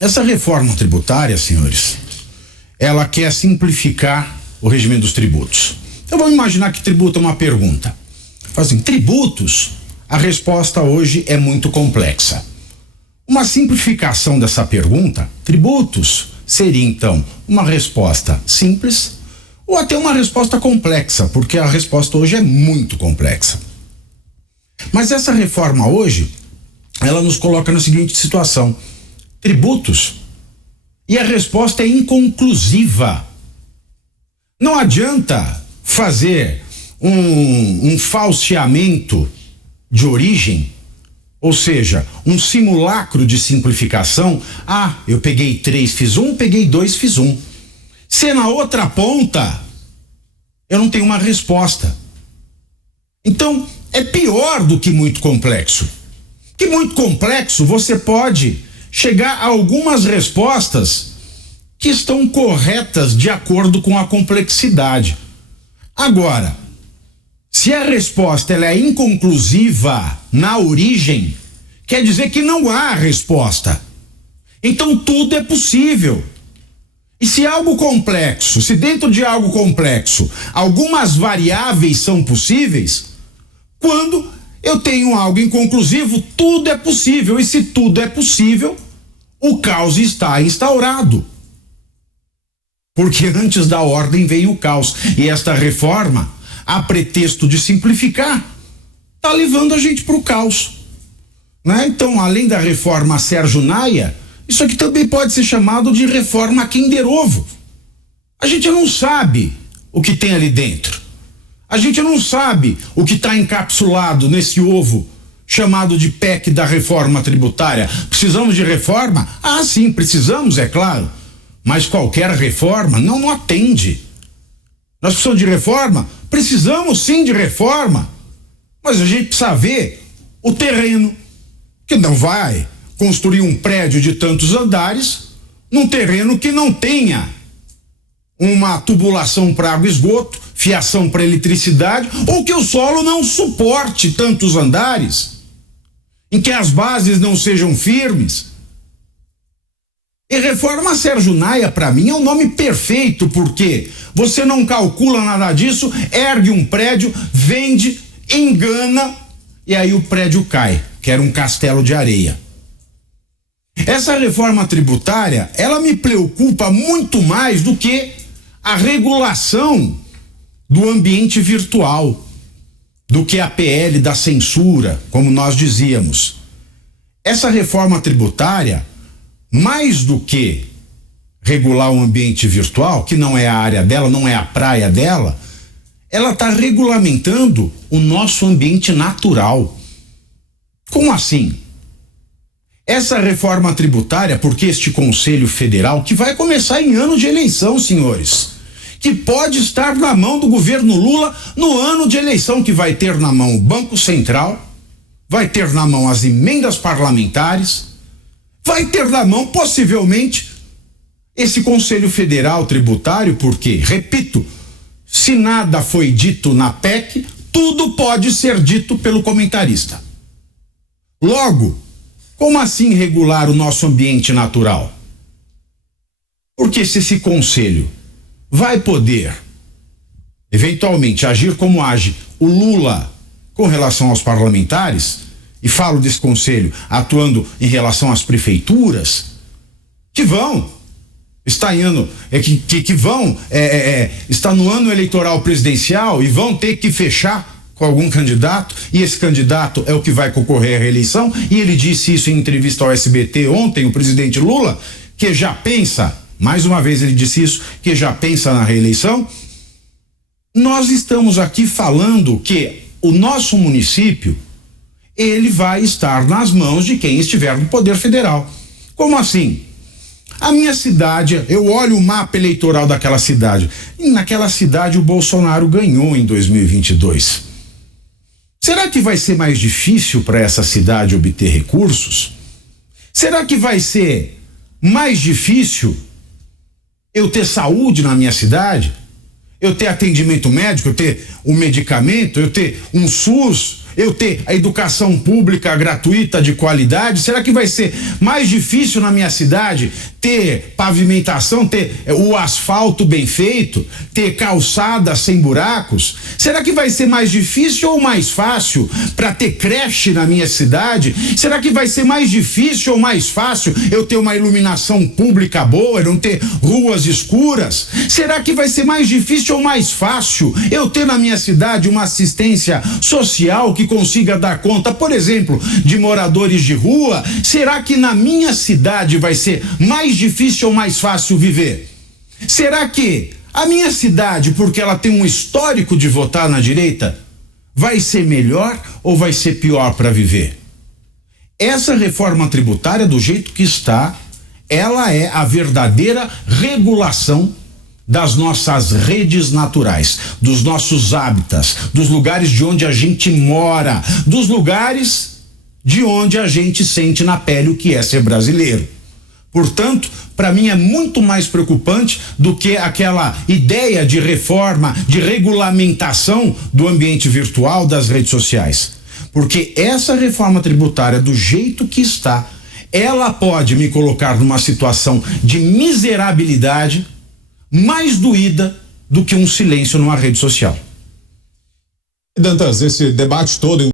Essa reforma tributária, senhores, ela quer simplificar o regime dos tributos. Então vamos imaginar que tributo é uma pergunta. Assim, tributos, a resposta hoje é muito complexa. Uma simplificação dessa pergunta, tributos, seria então uma resposta simples ou até uma resposta complexa, porque a resposta hoje é muito complexa. Mas essa reforma hoje, ela nos coloca na seguinte situação: tributos, e a resposta é inconclusiva. Não adianta fazer um falseamento de origem, ou seja, um simulacro de simplificação. Eu peguei 3, fiz 1, peguei 2, fiz 1. Se na outra ponta eu não tenho uma resposta. Então, é pior do que muito complexo. Que muito complexo você pode chegar a algumas respostas que estão corretas de acordo com a complexidade. Agora, se a resposta ela é inconclusiva na origem, quer dizer que não há resposta. Então tudo é possível. E se algo complexo, se dentro de algo complexo, algumas variáveis são possíveis, quando eu tenho algo inconclusivo, tudo é possível. E se tudo é possível, o caos está instaurado. Porque antes da ordem veio o caos. E esta reforma, a pretexto de simplificar, está levando a gente para o caos. Né? Então, além da reforma Sérgio Naia, isso aqui também pode ser chamado de reforma Kinder Ovo. A gente não sabe o que tem ali dentro. A gente não sabe o que está encapsulado nesse ovo chamado de PEC da reforma tributária. Precisamos de reforma? Sim, precisamos, é claro. Mas qualquer reforma não atende. Nós precisamos de reforma? Precisamos sim de reforma. Mas a gente precisa ver o terreno, que não vai construir um prédio de tantos andares num terreno que não tenha uma tubulação para água e esgoto, fiação para eletricidade, ou que o solo não suporte tantos andares, em que as bases não sejam firmes. E reforma Sérgio Naia, para mim, é o nome perfeito, porque você não calcula nada disso, ergue um prédio, vende, engana, e aí o prédio cai, que era um castelo de areia. Essa reforma tributária, ela me preocupa muito mais do que a regulação do ambiente virtual, do que a PL da censura, como nós dizíamos. Essa reforma tributária, mais do que regular o ambiente virtual, que não é a área dela, não é a praia dela, ela está regulamentando o nosso ambiente natural. Como assim? Essa reforma tributária, porque este Conselho Federal, que vai começar em ano de eleição, senhores, que pode estar na mão do governo Lula no ano de eleição, que vai ter na mão o Banco Central, vai ter na mão as emendas parlamentares, vai ter na mão, possivelmente, esse Conselho Federal Tributário, porque, repito, se nada foi dito na PEC, tudo pode ser dito pelo comentarista. Logo, como assim regular o nosso ambiente natural? Porque se esse conselho vai poder, eventualmente, agir como age o Lula com relação aos parlamentares, e falo desse conselho atuando em relação às prefeituras, que vão, está em ano, que vão, está no ano eleitoral presidencial e vão ter que fechar com algum candidato, e esse candidato é o que vai concorrer à reeleição, e ele disse isso em entrevista ao SBT ontem, o presidente Lula, que já pensa, mais uma vez ele disse isso, que já pensa na reeleição. Nós estamos aqui falando que o nosso município, ele vai estar nas mãos de quem estiver no poder federal. Como assim? A minha cidade, eu olho o mapa eleitoral daquela cidade, e naquela cidade o Bolsonaro ganhou em 2022. Será que vai ser mais difícil para essa cidade obter recursos? Será que vai ser mais difícil eu ter saúde na minha cidade? Eu ter atendimento médico, eu ter um medicamento, eu ter um SUS, eu ter a educação pública gratuita de qualidade? Será que vai ser mais difícil na minha cidade ter pavimentação, ter o asfalto bem feito, ter calçada sem buracos? Será que vai ser mais difícil ou mais fácil para ter creche na minha cidade? Será que vai ser mais difícil ou mais fácil eu ter uma iluminação pública boa, não ter ruas escuras? Será que vai ser mais difícil ou mais fácil eu ter na minha cidade uma assistência social que consiga dar conta, por exemplo, de moradores de rua? Será que na minha cidade vai ser mais difícil ou mais fácil viver? Será que a minha cidade, porque ela tem um histórico de votar na direita, vai ser melhor ou vai ser pior para viver? Essa reforma tributária, do jeito que está, ela é a verdadeira regulação das nossas redes naturais, dos nossos hábitats, dos lugares de onde a gente mora, dos lugares de onde a gente sente na pele o que é ser brasileiro. Portanto, para mim é muito mais preocupante do que aquela ideia de reforma, de regulamentação do ambiente virtual, das redes sociais. Porque essa reforma tributária, do jeito que está, ela pode me colocar numa situação de miserabilidade mais doída do que um silêncio numa rede social. Dantas, esse debate todo